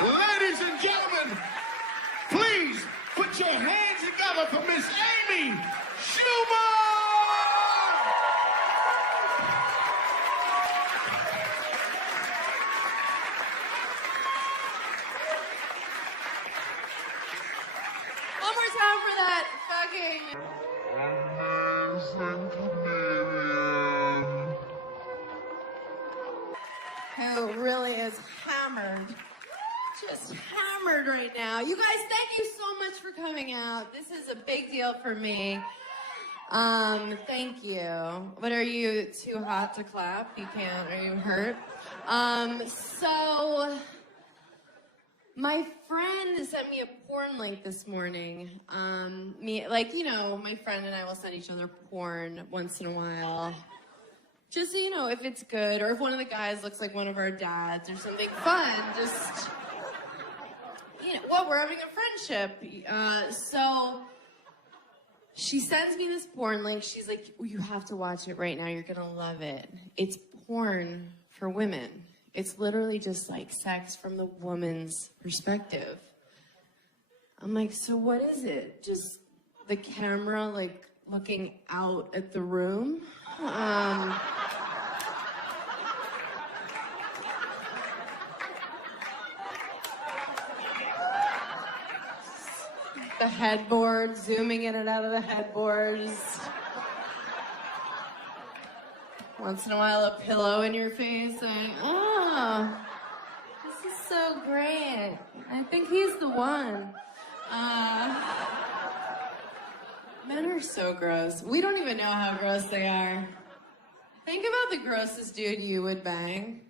Ladies and gentlemen, please put your hands together for Miss Amy Schumer! One more time for that fucking Amazing comedian. who really is hammered. Just hammered right now. You guys, thank you so much for coming out. This is a big deal for me. Thank you. What, are you too hot to clap? You can't. Are you hurt? So my friend sent me a porn link this morning. My friend and I will send each other porn once in a while. Just so you know if it's good, or if one of the guys looks like one of our dads or something fun, just, we're having a friendship. So she sends me this porn link. She's like, you have to watch it right now. You're gonna love it. It's porn for women. It's literally just like sex from the woman's perspective. I'm like, so what is it? Just the camera like looking out at the room? The headboard, zooming in and out of the headboards. Once in a while, a pillow in your face saying, oh, this is so great. I think he's the one. Men are so gross. We don't even know how gross they are. Think about the grossest dude you would bang.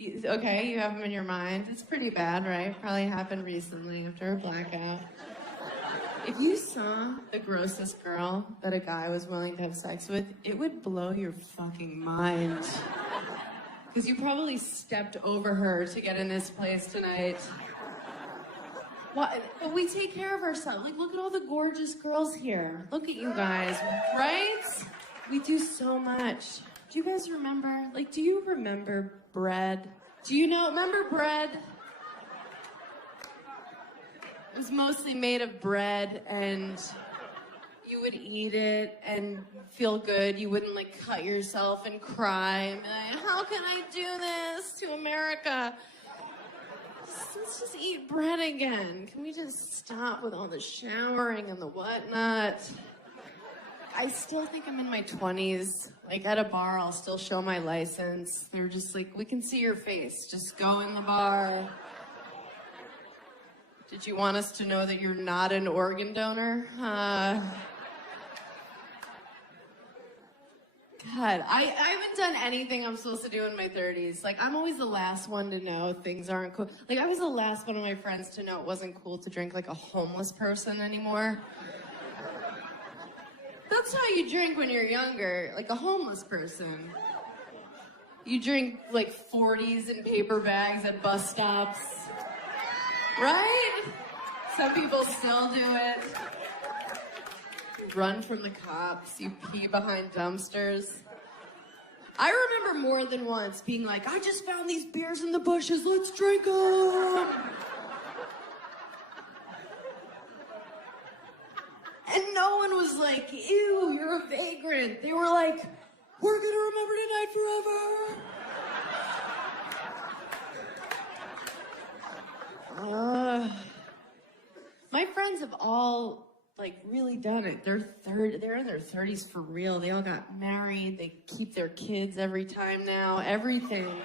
Okay, you have him in your mind. It's pretty bad, right? Probably happened recently after a blackout. If you saw the grossest girl that a guy was willing to have sex with, it would blow your fucking mind. Because you probably stepped over her to get in this place tonight. What? But we take care of ourselves. Like, look at all the gorgeous girls here. Look at you guys, right? We do so much. Do you guys remember? Like, do you remember bread? Remember bread? It was mostly made of bread, and you would eat it and feel good. You wouldn't like cut yourself and cry and be like, how can I do this to America? Let's just eat bread again. Can we just stop with all the showering and the whatnot? I still think I'm in my 20s. Like at a bar, I'll still show my license. They're just like, we can see your face. Just go in the bar. Did you want us to know that you're not an organ donor? God, I haven't done anything I'm supposed to do in my 30s. Like, I'm always the last one to know things aren't cool. Like, I was the last one of my friends to know it wasn't cool to drink like a homeless person anymore. That's how you drink when you're younger, like a homeless person. You drink like 40s in paper bags at bus stops. Right? Some people still do it. You run from the cops, you pee behind dumpsters. I remember more than once being like, I just found these beers in the bushes, let's drink them. And no one was like, ew, you're a vagrant. They were like, we're gonna remember tonight forever. My friends have all like really done it. They're in their 30s for real. They all got married. They keep their kids every time now. Everything.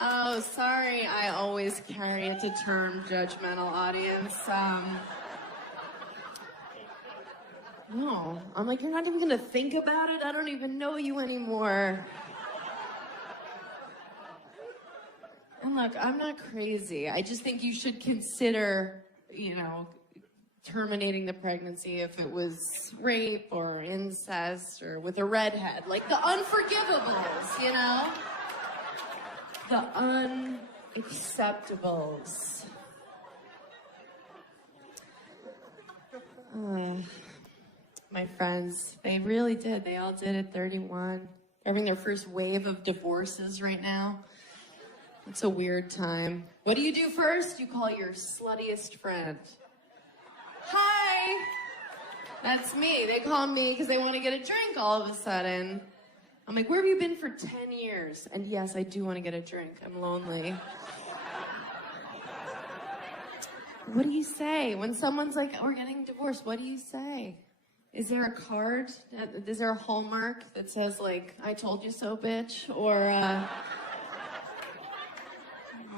Oh, sorry. I always carry it to term judgmental audience. No, I'm like, you're not even gonna think about it. I don't even know you anymore. And look, I'm not crazy. I just think you should consider, terminating the pregnancy if it was rape or incest or with a redhead. Like the unforgivables, The unacceptables. My friends, they really did. They all did at 31. They're having their first wave of divorces right now. It's a weird time. What do you do first? You call your sluttiest friend. Hi! That's me. They call me because they want to get a drink all of a sudden. I'm like, where have you been for 10 years? And yes, I do want to get a drink. I'm lonely. What do you say? When someone's like, we're getting divorced, what do you say? Is there a card? Is there a hallmark that says, like, I told you so, bitch? Or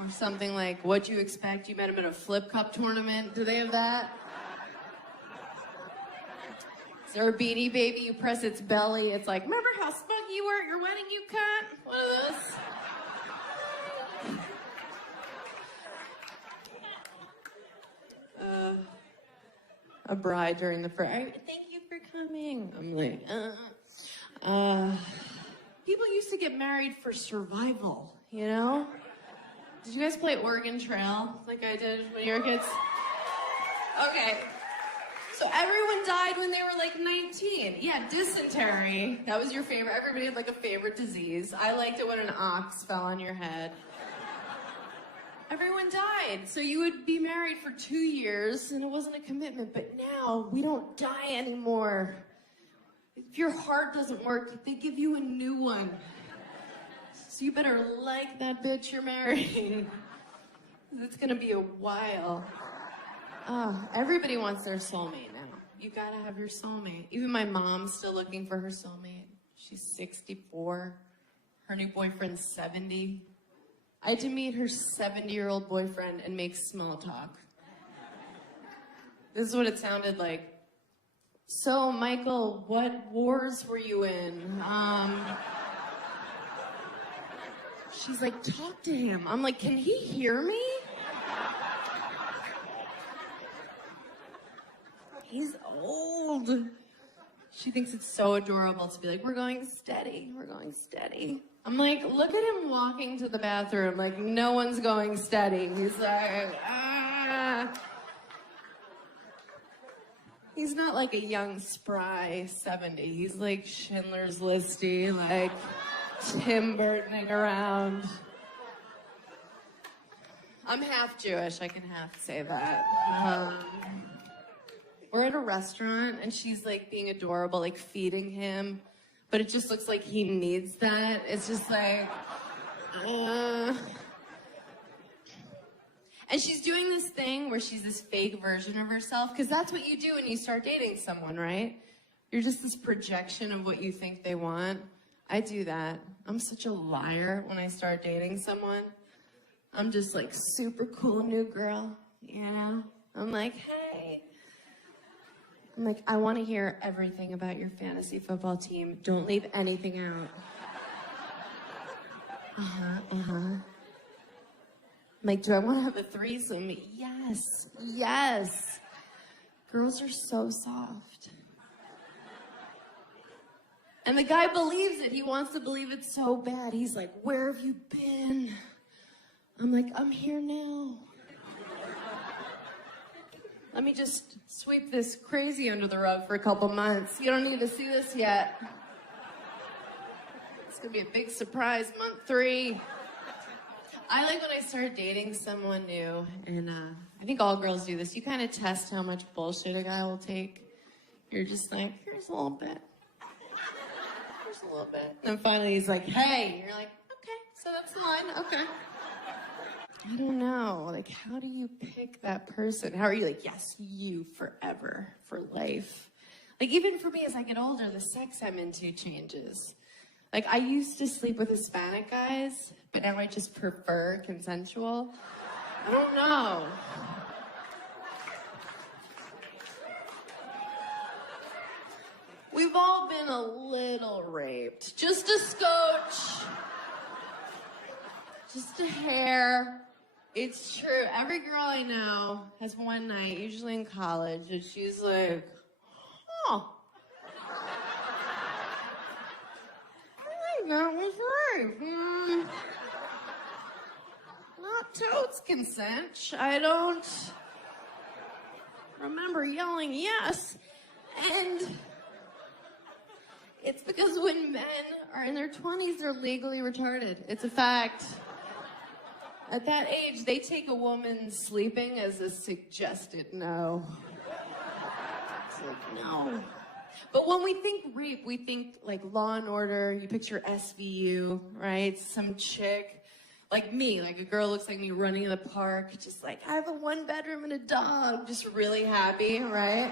something like, what'd you expect? You met him at a flip cup tournament? Do they have that? Is there a Beanie Baby? You press its belly. It's like, remember how smug you were at your wedding, you cunt? What are those? A bride during the thank you for coming. I'm like, people used to get married for survival, you know? Did you guys play Oregon Trail like I did when you were kids? Okay. So everyone died when they were like 19. Yeah, dysentery. That was your favorite. Everybody had like a favorite disease. I liked it when an ox fell on your head. Everyone died. So you would be married for 2 years and it wasn't a commitment. But now we don't die anymore. If your heart doesn't work, they give you a new one. So you better like that bitch you're marrying. It's gonna be a while. Everybody wants their soulmate now. You gotta have your soulmate. Even my mom's still looking for her soulmate. She's 64. Her new boyfriend's 70. I had to meet her 70-year-old boyfriend and make small talk. This is what it sounded like. So, Michael, what wars were you in? She's like, talk to him. I'm like, can he hear me? He's old. She thinks it's so adorable to be like, we're going steady, we're going steady. I'm like, look at him walking to the bathroom, like no one's going steady. He's like, ah. He's not like a young, spry 70. He's like Schindler's Listy, like Tim Burtoning around. I'm half Jewish, I can half say that. We're at a restaurant and she's like being adorable, like feeding him, but it just looks like he needs that. It's just like, And she's doing this thing where she's this fake version of herself, because that's what you do when you start dating someone, right? You're just this projection of what you think they want. I do that. I'm such a liar when I start dating someone. I'm just like super cool new girl, you know? I'm like, hey. I'm like, I want to hear everything about your fantasy football team. Don't leave anything out. I'm like, do I want to have a threesome? Yes, yes. Girls are so soft. And the guy believes it. He wants to believe it so bad. He's like, where have you been? I'm like, I'm here now. Let me just sweep this crazy under the rug for a couple months. You don't need to see this yet. It's gonna be a big surprise, month 3. I like when I start dating someone new, and I think all girls do this. You kind of test how much bullshit a guy will take. You're just like, here's a little bit. Here's a little bit. And finally he's like, hey. You're like, okay, so that's the line, okay. I don't know, like, how do you pick that person? How are you like, yes, you forever, for life? Like, even for me, as I get older, the sex I'm into changes. Like, I used to sleep with Hispanic guys, but now I just prefer consensual. I don't know. We've all been a little raped. Just a scotch. Just a hair. It's true. Every girl I know has one night, usually in college, and she's like, huh. I think that was right. Not totes consent. I don't remember yelling yes. And it's because when men are in their 20s, they're legally retarded. It's a fact. At that age, they take a woman sleeping as a suggested no. It's like, no. But when we think rape, we think like Law and Order. You picture SVU, right? Some chick, like me, like a girl looks like me running in the park, just like, I have a 1 bedroom and a dog, just really happy, right?